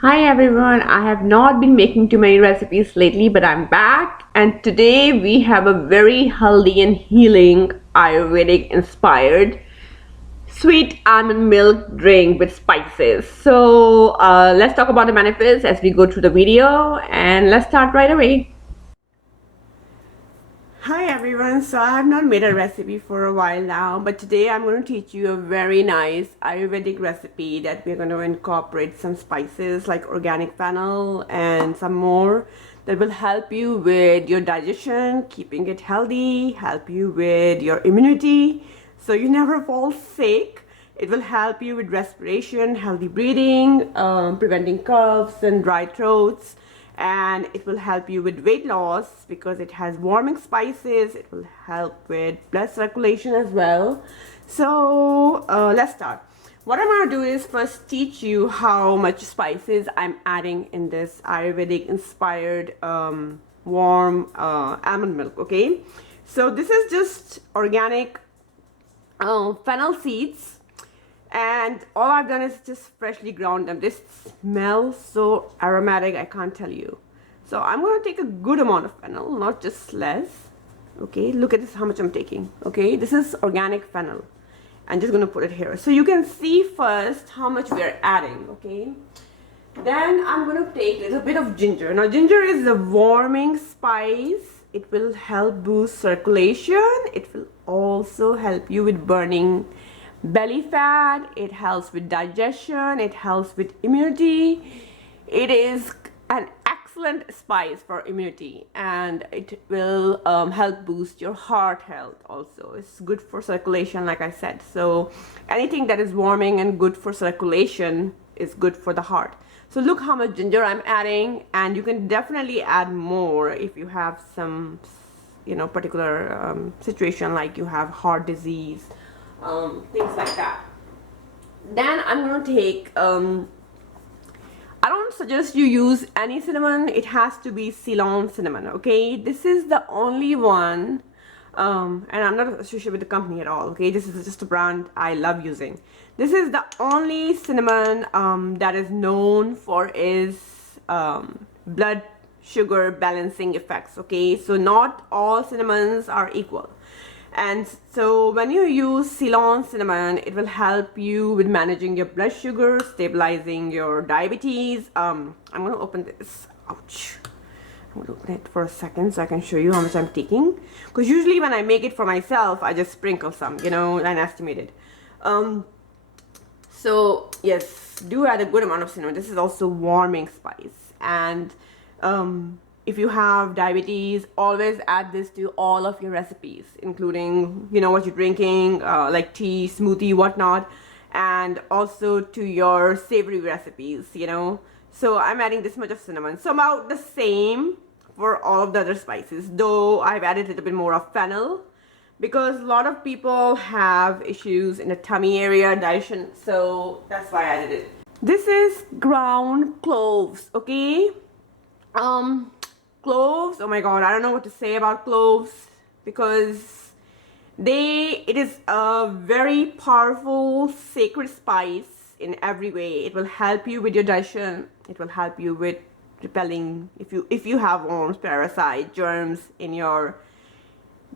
Hi everyone, I have not been making too many recipes lately, but I'm back and today we have a very healthy and healing Ayurvedic inspired sweet almond milk drink with spices. So let's talk about the benefits as we go through the video and let's start right away. Hi everyone, so I have not made a recipe for a while now, but today I'm going to teach you a very nice Ayurvedic recipe that we're going to incorporate some spices like organic fennel and some more that will help you with your digestion, keeping it healthy, help you with your immunity so you never fall sick. It will help you with respiration, healthy breathing, preventing coughs and dry throats, and it will help you with weight loss because it has warming spices. It will help with blood circulation as well. So let's start. What I'm going to do is first teach you how much spices I'm adding in this Ayurvedic inspired warm almond milk. Okay, so this is just organic fennel seeds, and all I've done is just freshly ground them. This smells so aromatic, I can't tell you. So I'm going to take a good amount of fennel, not just less. Okay, look at this, how much I'm taking. Okay, this is organic fennel. I'm just going to put it here so you can see first how much we are adding. Okay, then I'm going to take a little bit of ginger. Now ginger is a warming spice. It will help boost circulation. It will also help you with burning belly fat. It helps with digestion. It helps with immunity. It is an excellent spice for immunity, and it will help boost your heart health also. It's good for circulation, like I said. So anything that is warming and good for circulation is good for the heart. So look how much ginger I'm adding, and you can definitely add more if you have some particular situation, like you have heart disease, things like that. Then I'm going to take I don't suggest you use any cinnamon. It has to be Ceylon cinnamon. Okay, this is the only one, and I'm not associated with the company at all. Okay, this is just a brand I love using. This is the only cinnamon that is known for its blood sugar balancing effects. Okay, so not all cinnamons are equal. And so when you use Ceylon cinnamon, it will help you with managing your blood sugar, stabilizing your diabetes. I'm going to open this. Ouch. I'm going to open it for a second so I can show you how much I'm taking. Because usually when I make it for myself, I just sprinkle some, and estimate it. So yes, do add a good amount of cinnamon. This is also warming spice. And if you have diabetes, always add this to all of your recipes, including what you're drinking, like tea, smoothie, whatnot, and also to your savory recipes. So I'm adding this much of cinnamon, so about the same for all of the other spices, though I've added a little bit more of fennel because a lot of people have issues in the tummy area, digestion, so that's why I added it. This is ground cloves. Okay, cloves, oh my god, I don't know what to say about cloves because it is a very powerful sacred spice in every way. It will help you with your digestion. It will help you with repelling if you have worms, parasites, germs in your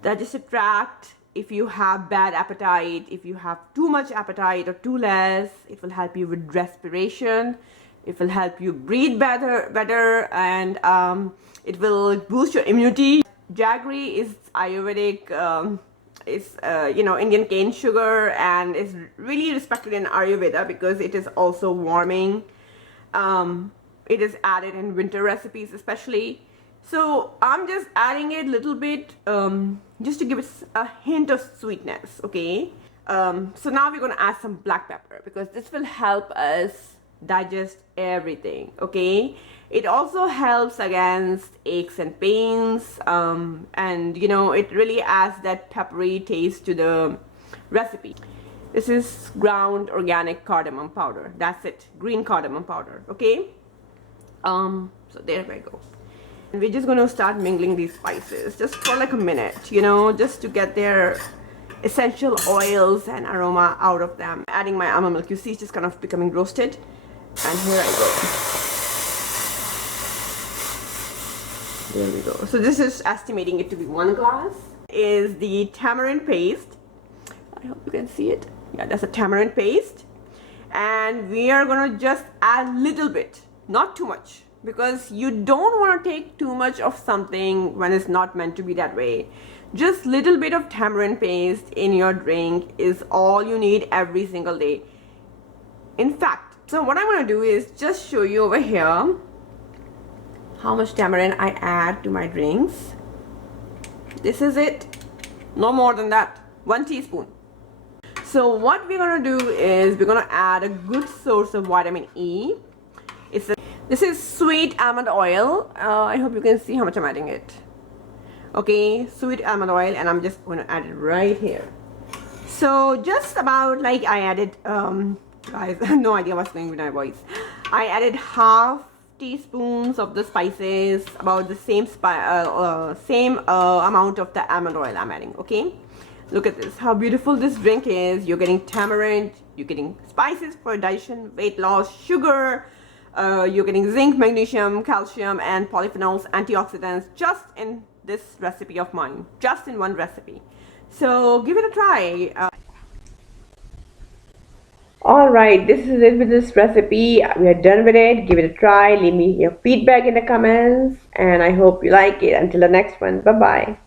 digestive tract. If you have bad appetite, if you have too much appetite or too less, it will help you with respiration. It will help you breathe better, and it will boost your immunity. Jaggery is Ayurvedic. It's Indian cane sugar, and is really respected in Ayurveda because it is also warming. It is added in winter recipes especially. So I'm just adding it a little bit just to give it a hint of sweetness. Okay. So now we're going to add some black pepper because this will help us digest everything. Okay, it also helps against aches and pains, and it really adds that peppery taste to the recipe. This is ground organic cardamom powder. That's it, green cardamom powder. Okay, so there we go. And we're just going to start mingling these spices just for like a minute, just to get their essential oils and aroma out of them. Adding my almond milk. You see it's just kind of becoming roasted. And here I go. There we go. So this is estimating it to be 1 glass. Is the tamarind paste. I hope you can see it. Yeah, that's a tamarind paste. And we are gonna just add a little bit, not too much, because you don't want to take too much of something when it's not meant to be that way. Just little bit of tamarind paste in your drink is all you need every single day. In fact, so what I'm gonna do is just show you over here how much tamarind I add to my drinks. This is it, no more than that, 1 teaspoon. So what we're gonna do is we're gonna add a good source of vitamin E. This is sweet almond oil. I hope you can see how much I'm adding it. Okay, sweet almond oil, and I'm just gonna add it right here. So just about like I added, guys, I have no idea what's going with my voice. I added half teaspoons of the spices, about the same amount of the almond oil I'm adding. Okay, look at this, how beautiful this drink is. You're getting tamarind, you're getting spices for digestion, weight loss, sugar, you're getting zinc, magnesium, calcium, and polyphenols, antioxidants, just in this recipe of mine, just in one recipe. So give it a try. Alright, this is it with this recipe. We are done with it. Give it a try. Leave me your feedback in the comments, and I hope you like it. Until the next one, bye bye.